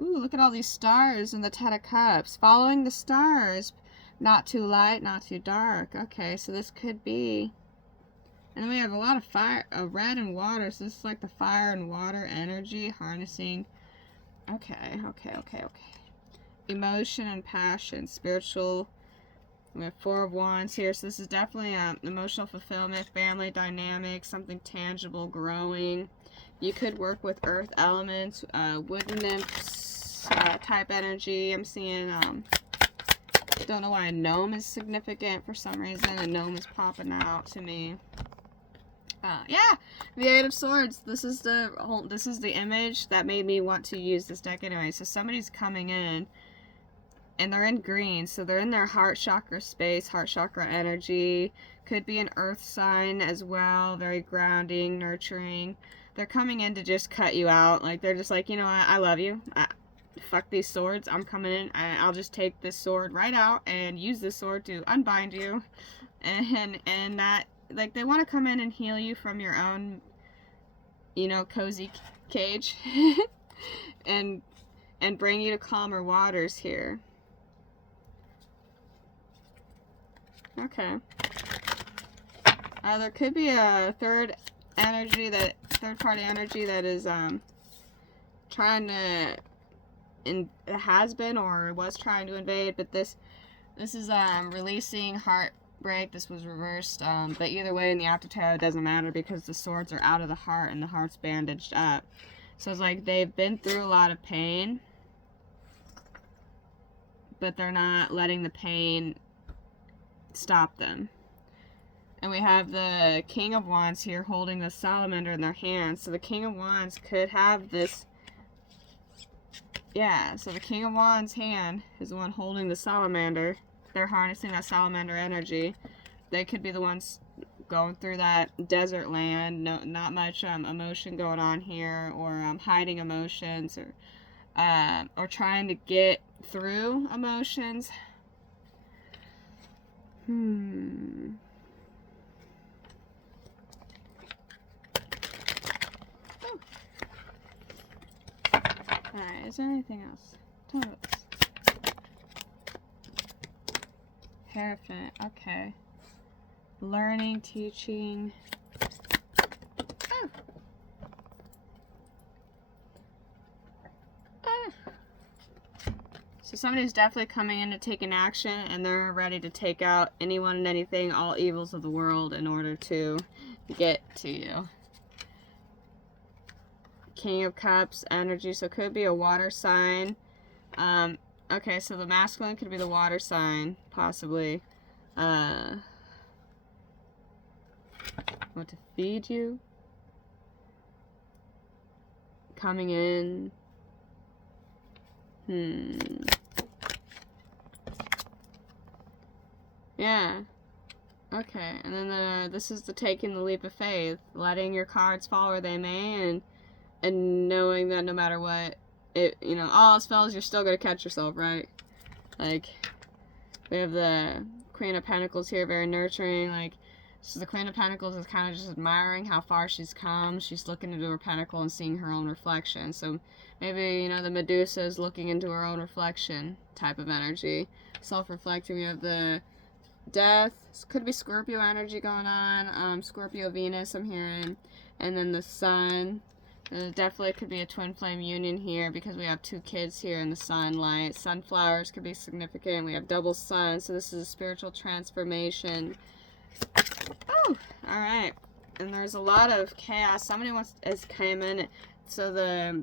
ooh, look at all these stars in the Ten of Cups. Following the stars. Not too light, not too dark. Okay, so this could be. And we have a lot of fire, red and water. So this is like the fire and water energy harnessing. Okay. Emotion and passion, spiritual. We have Four of Wands here. So this is definitely emotional fulfillment, family dynamic, something tangible, growing. You could work with earth elements, wood nymphs type energy. I'm seeing, don't know why a gnome is significant for some reason. A gnome is popping out to me. Yeah, the Eight of Swords. This is the image that made me want to use this deck anyway. So somebody's coming in, and they're in green, so they're in their heart chakra space, heart chakra energy. Could be an earth sign as well, very grounding, nurturing. They're coming in to just cut you out. Like, they're just like, you know what, I love you. Fuck these swords. I'm coming in. I'll just take this sword right out and use this sword to unbind you. And that, like, they want to come in and heal you from your own, you know, cozy cage. and bring you to calmer waters here. Okay. There could be a third party energy that is trying to has been or was trying to invade, but this is releasing heartbreak. This was reversed, but either way in the after tarot it doesn't matter because the swords are out of the heart and the heart's bandaged up. So it's like they've been through a lot of pain, but they're not letting the pain stop them. And we have the King of Wands here holding the salamander in their hands. So the King of Wands could have this. Yeah, so the King of Wands' hand is the one holding the salamander. They're harnessing that salamander energy. They could be the ones going through that desert land. No, not much emotion going on here, or hiding emotions, or trying to get through emotions. Alright, is there anything else? Tell me about this. Hierophant, okay. Learning, teaching. Oh. Oh. So somebody's definitely coming in to take an action, and they're ready to take out anyone and anything, all evils of the world, in order to get to you. King of Cups energy, so it could be a water sign. Okay, so the masculine could be the water sign, possibly. What to feed you? Coming in. Yeah. Okay, and then this is the taking the leap of faith, letting your cards fall where they may, and knowing that no matter what, all else fails, you're still gonna catch yourself, right? Like, we have the Queen of Pentacles here, very nurturing. Like, so the Queen of Pentacles is kind of just admiring how far she's come. She's looking into her pentacle and seeing her own reflection. So maybe, the Medusa is looking into her own reflection type of energy. Self-reflecting. We have the Death. This could be Scorpio energy going on. Scorpio Venus, I'm hearing. And then the Sun. Definitely could be a twin flame union here because we have two kids here in the sunlight. Sunflowers could be significant. We have double sun, so this is a spiritual transformation. Oh, all right. And there's a lot of chaos. Somebody has came in. So the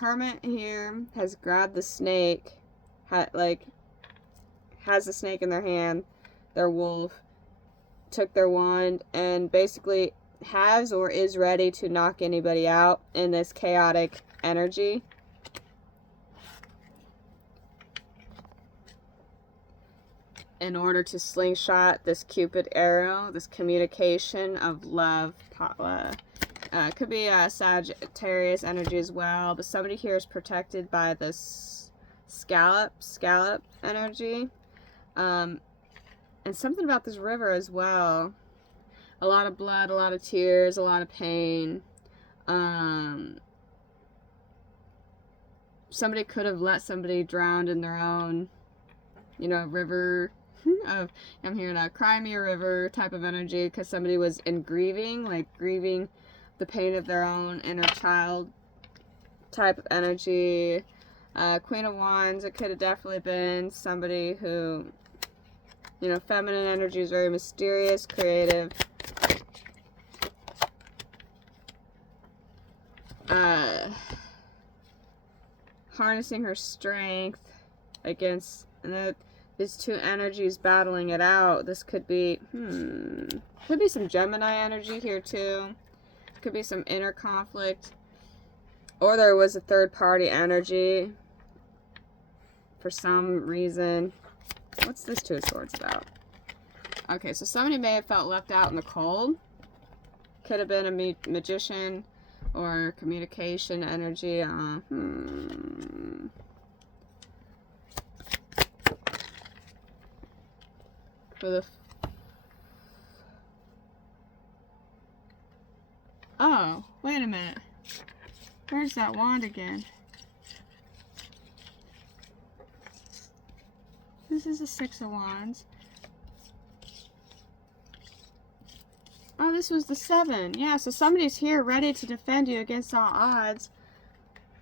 Hermit here has grabbed the snake, has the snake in their hand. Their wolf took their wand and basically has or is ready to knock anybody out in this chaotic energy. In order to slingshot this Cupid arrow, this communication of love. Could be a Sagittarius energy as well, but somebody here is protected by this scallop energy. And something about this river as well. A lot of blood, a lot of tears, a lot of pain. Somebody could have let somebody drown in their own, river of, I'm hearing a cry me a river type of energy because somebody was in grieving, like grieving the pain of their own inner child type of energy. Queen of Wands, it could have definitely been somebody who, feminine energy is very mysterious, creative. Harnessing her strength against these two energies battling it out. This could be some Gemini energy here too. Could be some inner conflict, or there was a third party energy for some reason. What's this Two of Swords about? Okay, so somebody may have felt left out in the cold. Could have been a magician or communication energy. For the oh, wait a minute. Where's that wand again? This is a Six of Wands. Oh, this was the 7. Yeah, so somebody's here ready to defend you against all odds.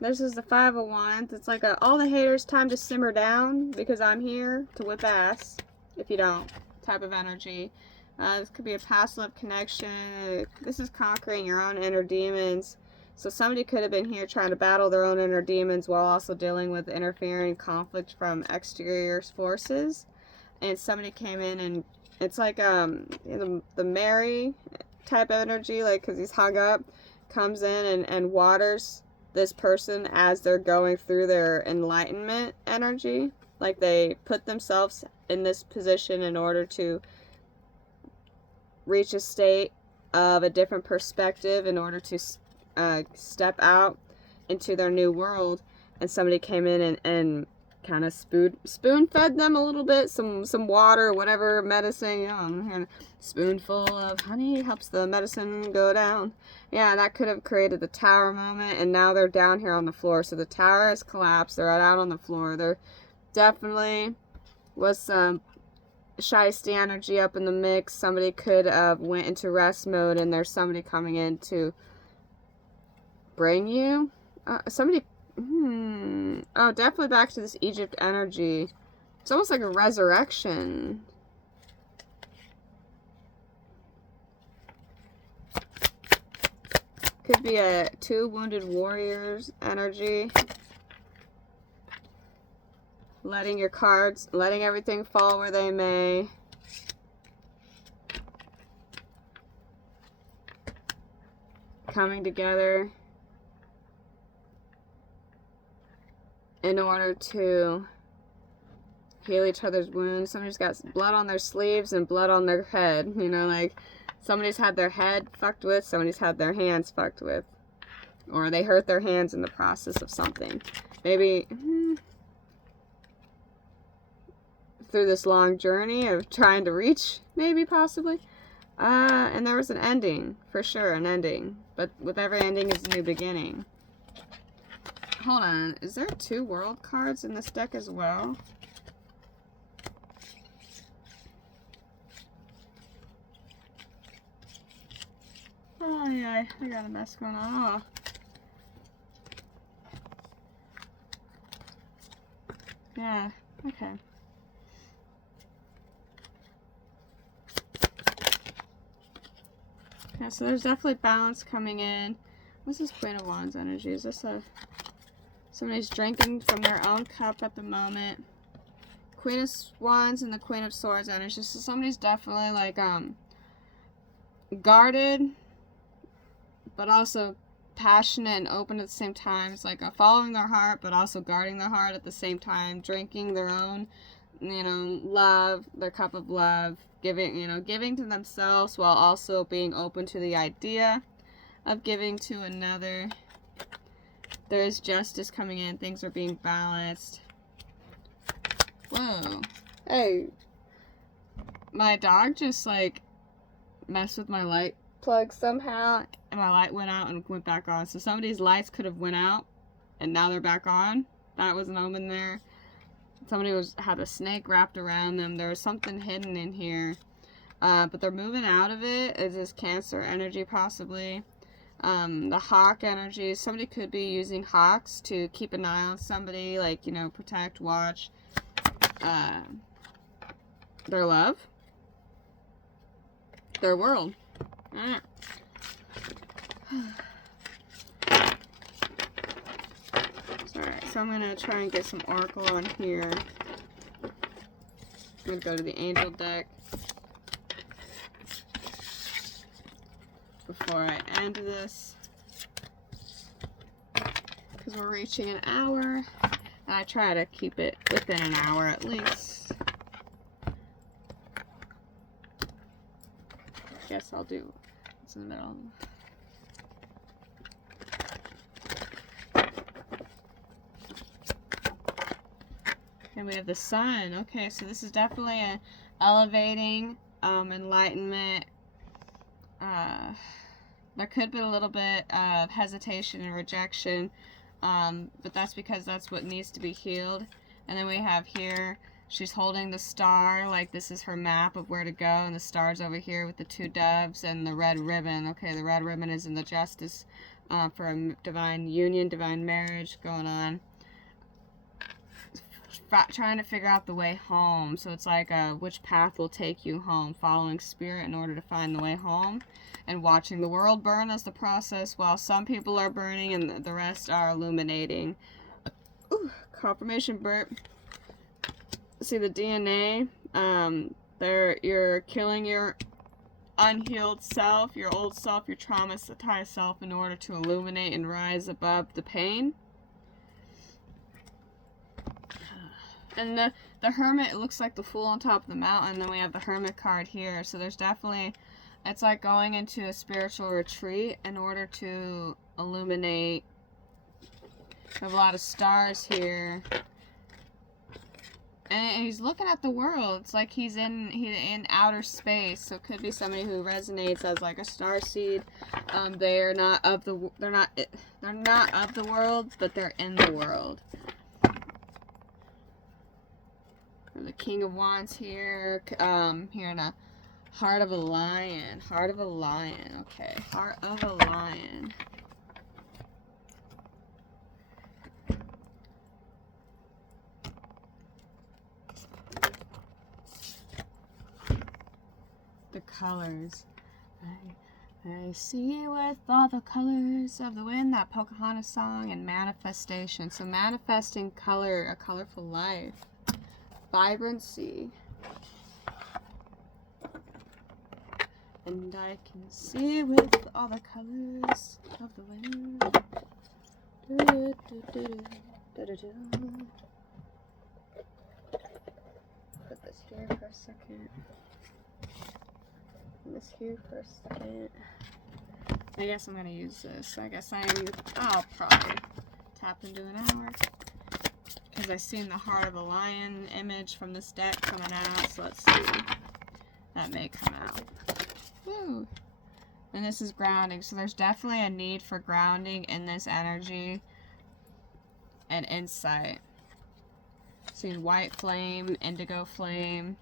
This is the Five of Wands. It's like all the haters, time to simmer down because I'm here to whip ass if you don't type of energy. This could be a past love connection. This is conquering your own inner demons. So somebody could have been here trying to battle their own inner demons while also dealing with interfering conflict from exterior forces. And somebody came in and it's like the Mary type of energy, like because he's hung up, comes in and waters this person as they're going through their enlightenment energy. Like they put themselves in this position in order to reach a state of a different perspective, in order to step out into their new world. And somebody came in and kind of spoon fed them a little bit, some water, whatever medicine, you know, a spoonful of honey helps the medicine go down. Yeah, that could have created the tower moment, and now they're down here on the floor. So the tower has collapsed. They're out on the floor. There definitely was some shiesty energy up in the mix. Somebody could have went into rest mode, and there's somebody coming in to bring you. Somebody. Oh, definitely back to this Egypt energy. It's almost like a resurrection. Could be a 2 wounded warriors energy. Letting your cards, letting everything fall where they may. Coming together in order to heal each other's wounds. Somebody's got blood on their sleeves and blood on their head. You know, like somebody's had their head fucked with, somebody's had their hands fucked with. Or they hurt their hands in the process of something. Maybe through this long journey of trying to reach, maybe, possibly. And there was an ending, for sure, an ending. But with every ending is a new beginning. Hold on, is there 2 world cards in this deck as well? Oh yeah, I got a mess going on. Oh. Yeah, okay. Yeah, so there's definitely balance coming in. What's this Queen of Wands energy? Is this a... Somebody's drinking from their own cup at the moment. Queen of Wands and the Queen of Swords energy. So somebody's definitely like guarded, but also passionate and open at the same time. It's like following their heart, but also guarding their heart at the same time. Drinking their own, you know, love, their cup of love. Giving, you know, giving to themselves while also being open to the idea of giving to another. There is justice coming in. Things are being balanced. Whoa. Hey. My dog just, like, messed with my light plug somehow. And my light went out and went back on. So somebody's lights could have went out. And now they're back on. That was an omen there. Somebody had a snake wrapped around them. There was something hidden in here. But they're moving out of it. Is this Cancer energy possibly? The hawk energy. Somebody could be using hawks to keep an eye on somebody, like, you know, protect, watch their love, their world. Alright, so I'm going to try and get some oracle on here. I'm going to go to the angel deck before I end this, because we're reaching an hour, and I try to keep it within an hour at least. Guess I'll do what's in the middle. And we have the sun. Okay, so this is definitely an elevating, enlightenment. There could be a little bit of hesitation and rejection, but that's because that's what needs to be healed. And then we have here She's holding the star, like this is her map of where to go, and the star's over here with the 2 doves and the red ribbon. Okay, the red ribbon is in the justice for a divine union, divine marriage going on. Trying to figure out the way home. So it's like which path will take you home, following spirit in order to find the way home, and watching the world burn as the process, while some people are burning and the rest are illuminating. Ooh, confirmation burp. See the DNA, you're killing your unhealed self, your old self, your traumatized self, in order to illuminate and rise above the pain. And the Hermit, it looks like the Fool on top of the mountain. Then we have the Hermit card here. So there's definitely, it's like going into a spiritual retreat in order to illuminate. We have a lot of stars here. And he's looking at the world. It's like he's in outer space. So it could be somebody who resonates as like a star seed. They're not of the world, but they're in the world. The King of Wands here. Here in a Heart of a Lion. Heart of a Lion. Okay, Heart of a Lion. The colors. I see with all the colors of the wind, that Pocahontas song, and manifestation. So manifesting color, a colorful life. Vibrancy. And I can see with all the colors of the wind. Put this here for a second. This here for a second. I guess I'm gonna use this. I guess I'll probably tap into an hour. Because I've seen the Heart of a Lion image from this deck coming out, so let's see. That may come out. Woo! And this is grounding, so there's definitely a need for grounding in this energy and insight. Seeing white flame, indigo flame,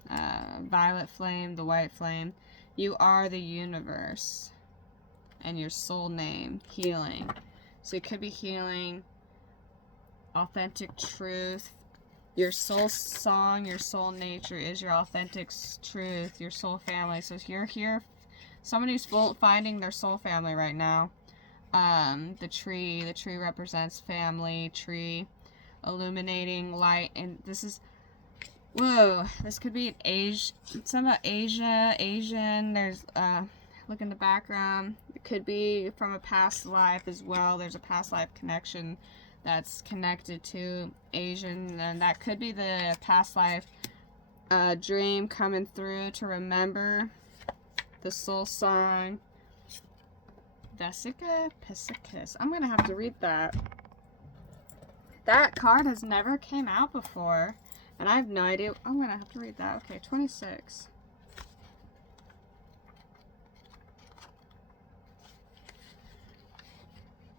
violet flame, the white flame. You are the universe. And your soul name, healing. So it could be healing, authentic truth. Your soul song, your soul nature is your authentic truth, your soul family. So if you're here, somebody's finding their soul family right now. The tree represents family, tree, illuminating light. And this is, whoa, this could be some about Asia, Asian. There's, look in the background. It could be from a past life as well. There's a past life connection that's connected to Asian, and that could be the past life dream coming through to remember the soul song. Vesica Piscicus. I'm gonna have to read that. That card has never came out before, and I have no idea. I'm gonna have to read that. Okay, 26.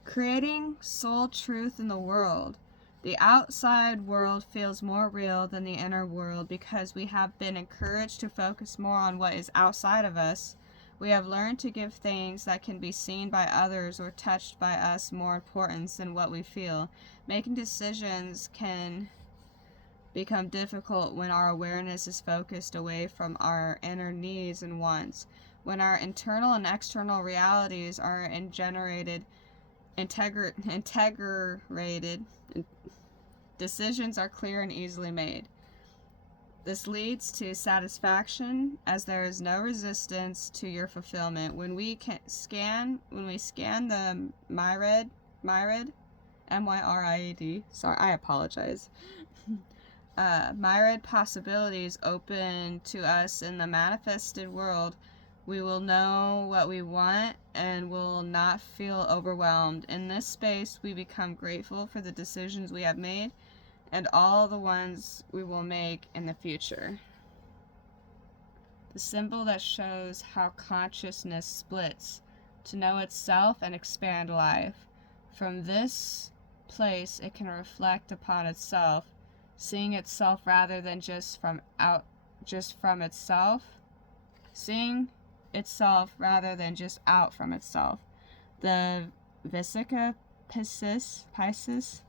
Creating soul truth in the world. The outside world feels more real than the inner world because we have been encouraged to focus more on what is outside of us. We have learned to give things that can be seen by others or touched by us more importance than what we feel. Making decisions can become difficult when our awareness is focused away from our inner needs and wants. When our internal and external realities are integrated, decisions are clear and easily made. This leads to satisfaction as there is no resistance to your fulfillment. When we scan the Myriad, M-Y-R-I-A-D, sorry, I apologize. Myriad possibilities open to us in the manifested world, we will know what we want and will not feel overwhelmed. In this space, we become grateful for the decisions we have made and all the ones we will make in the future. The symbol that shows how consciousness splits to know itself and expand life. From this place, it can reflect upon itself, seeing itself rather than just from itself, seeing itself rather than just out from itself. The Vesica Piscis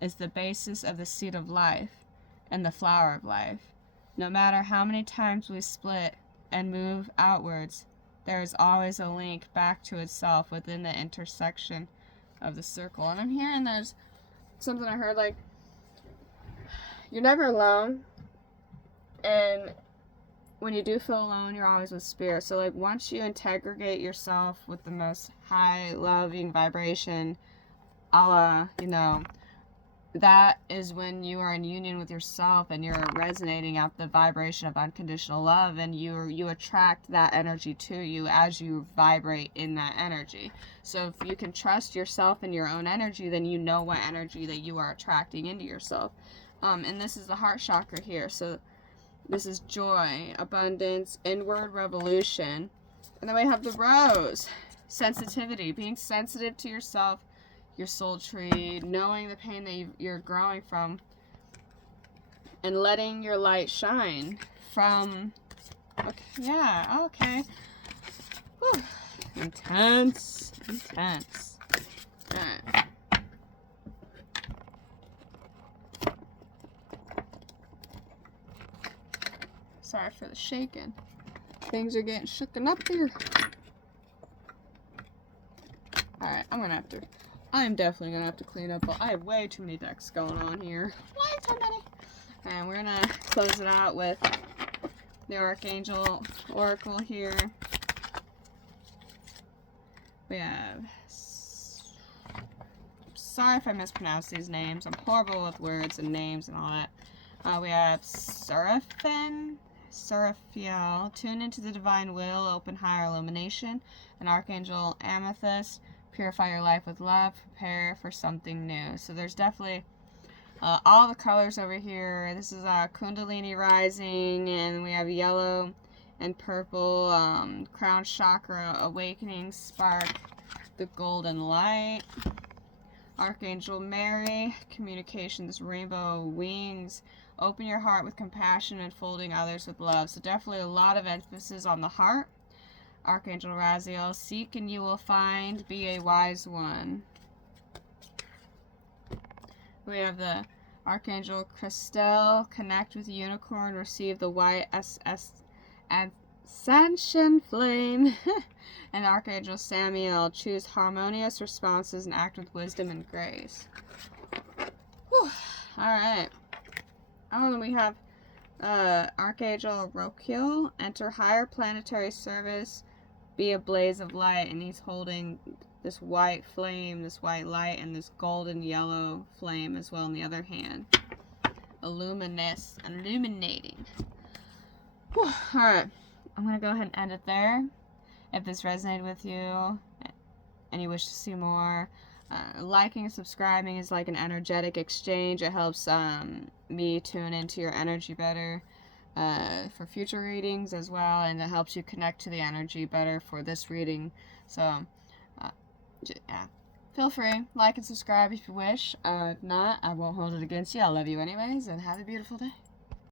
is the basis of the seed of life and the flower of life. No matter how many times we split and move outwards, there is always a link back to itself within the intersection of the circle. And I'm hearing there's something I heard, like, you're never alone, and when you do feel alone, you're always with spirit. So, like, once you integrate yourself with the most high, loving vibration, Allah, that is when you are in union with yourself and you're resonating at the vibration of unconditional love, and you attract that energy to you as you vibrate in that energy. So if you can trust yourself and your own energy, then you know what energy that you are attracting into yourself. And this is the heart chakra here. So this is joy, abundance, inward revolution. And then we have the rose, sensitivity, being sensitive to yourself, your soul tree, knowing the pain that you're growing from, and letting your light shine from, okay. Whew. Intense. Alright. Sorry for the shaking. Things are getting shooken up here. Alright, I'm definitely gonna have to clean up. I have way too many decks going on here. Way too many. And we're gonna close it out with the Archangel Oracle here. We have, sorry if I mispronounce these names. I'm horrible with words and names and all that. We have Seraphiel, tune into the divine will, open higher illumination. And Archangel Amethyst, purify your life with love, prepare for something new. So there's definitely all the colors over here. This is Kundalini rising, and we have yellow and purple, crown chakra, awakening spark, the golden light. Archangel Mary, communications, rainbow wings, open your heart with compassion, and folding others with love. So definitely a lot of emphasis on the heart. Archangel Raziel, seek and you will find, be a wise one. We have the Archangel Christelle, connect with the unicorn, receive the white ascension flame. And Archangel Samuel, choose harmonious responses and act with wisdom and grace. Whew. Alright. Oh, and we have Archangel Rokiel, enter higher planetary service, be a blaze of light, and he's holding this white flame, this white light, and this golden yellow flame as well in the other hand. Illuminating. Alright, I'm going to go ahead and end it there. If this resonated with you and you wish to see more, liking and subscribing is like an energetic exchange. It helps me tune into your energy better for future readings as well, and it helps you connect to the energy better for this reading. So yeah, feel free, like and subscribe if you wish. If not, I won't hold it against you. I love you anyways, and have a beautiful day.